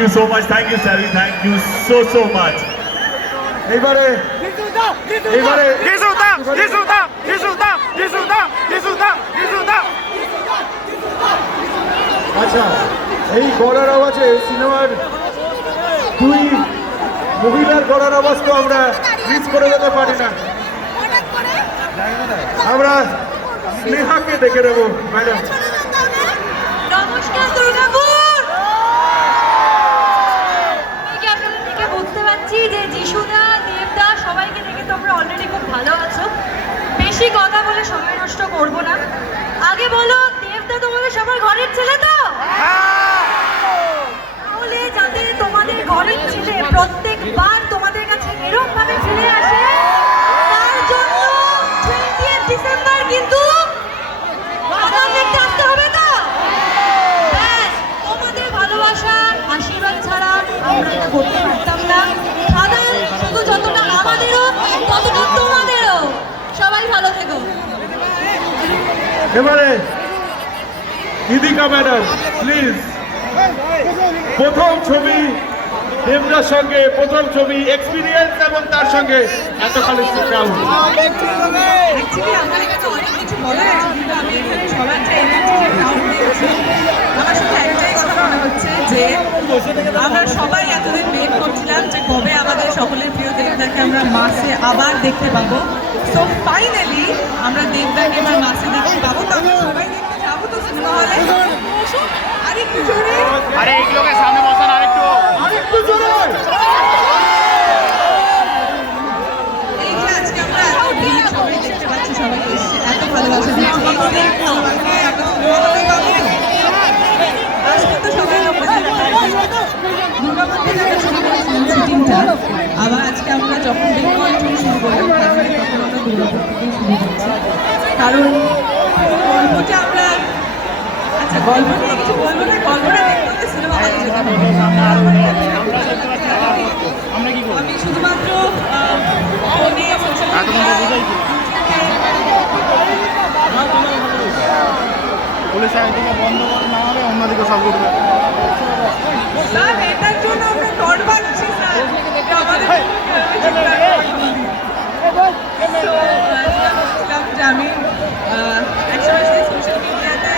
you so much. Thank you, Savi. Thank you so much. এইবারে আচ্ছা, এই গলার আওয়াজে সিনেমার দুই মহিলার গলার আওয়াজ তো আমরা মিস করে যেতে পারি না। আমরা স্নেহাকে দেখে নেবো। ম্যাডাম, নমস্কার দুর্গাপুর। আপনাদের দেখে বুঝতে পারছি যে যিশুদা, দেবদা সবাইকে দেখে তোমরা অলরেডি খুব ভালো আছো। বেশি কথা বলে সময় নষ্ট করব না। আগে বলো, দেবদা তোমাদের সবার ঘরের ছেলে তো? তাহলে যাতে তোমাদের ঘরের ছেলে প্রত্যেকবার তোমাদের কাছে এরকম ভাবে ফিরে আসে, তার জন্য 20 ডিসেম্বর কিন্তু খাদান দেখতে আসতে হবে তো? ব্যাস, তোমাদের ভালোবাসা আশীর্বাদ ছাড়া আমরা এটা করতে পারতাম না। খাদান শুধু যতটা আমাদেরও ততটা তোমাদেরও। সবাই ভালো থেকো। এবারে ইদিকা ম্যাডাম প্লিজ। প্রথম ছবি দেবদার সঙ্গে, প্রথম ছবি এক্সপিরিয়েন্স এবং তার সঙ্গে এত খালি ক্রাউড। অ্যাকচুয়ালি আমার কাছে অনেক কিছু বলার আছে, কিন্তু আমি এখানে সবার যে এনার্জি যে ক্রাউড দেখছি, আমার শুধু একটাই কথা মনে হচ্ছে যে আমরা সবাই এতদিন ওয়েট করছিলাম যে কবে আমাদের সকলের প্রিয় দেবদাকে আমরা মাসে আবার দেখতে পাবো। সো ফাইনালি আমরা দেবদাকে এবার মাসে দেখতে পাবো। তো আমরা সবাই দেখতে যাবো তো সিনেমা হলে। আরেকটু জোরে, আরে এই লোকের সামনে বসান আরেকটু। এই যে আজকে আমরা এতদিন সবাই দেখতে পাচ্ছি, সবাই এসছে, এত ভালোবাসা দিচ্ছি। এই সেম ভালোবাসা আমরা সিনেমা হলে পাবো তো? আজকে তো সবাই দুর্গাপুর থেকে আমরা শুরু করেছিলাম শুটিংটা। আবার আজকে আমরা যখন বেঙ্গল ট্যুর শুরু করলাম, তারপরে তখন আমরা দুর্গাপুর থেকেই শুরু করছি। কারণ গল্পটা আমরা, আচ্ছা গল্প নিয়ে কিছু বলবো না, গল্পটা দেখতে হলে সিনেমা হলে যেতে হবে। আমরা কি করব? আমি শুধুমাত্র ফোনে সোশ্যাল মিডিয়ায় পুলিশ একদিকে বন্ধ করে না হবে, অন্যদিকে সব করবে। স্যার এটার জন্য আমরা টট বাড়ছি স্যার, এটা আমাদের বলছিলাম যে আমি একসময় সোশ্যাল মিডিয়াতে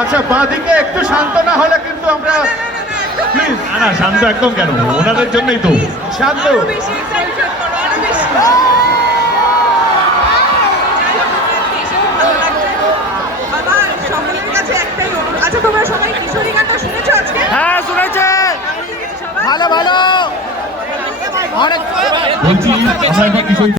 আচ্ছা, বাঁদিকে একটু শান্ত না হলে কিন্তু আমরা প্লিজ। না শান্ত একদম কেন, ওনাদের জন্যই তো। শান্ত। আরো বেশি এক্সাইটেড করো, আরো বেশি। যাই হোক, এসে খুব ভালো লাগছে। আমার সকলের কাছে একটাই অনুরোধ। আচ্ছা তোমরা সবাই কিশোরী গানটা শুনেছো আজকে? হ্যাঁ শুনেছে, সবাই ভালো ভালো অনেক। বলছি আমরা একবার কিশোরী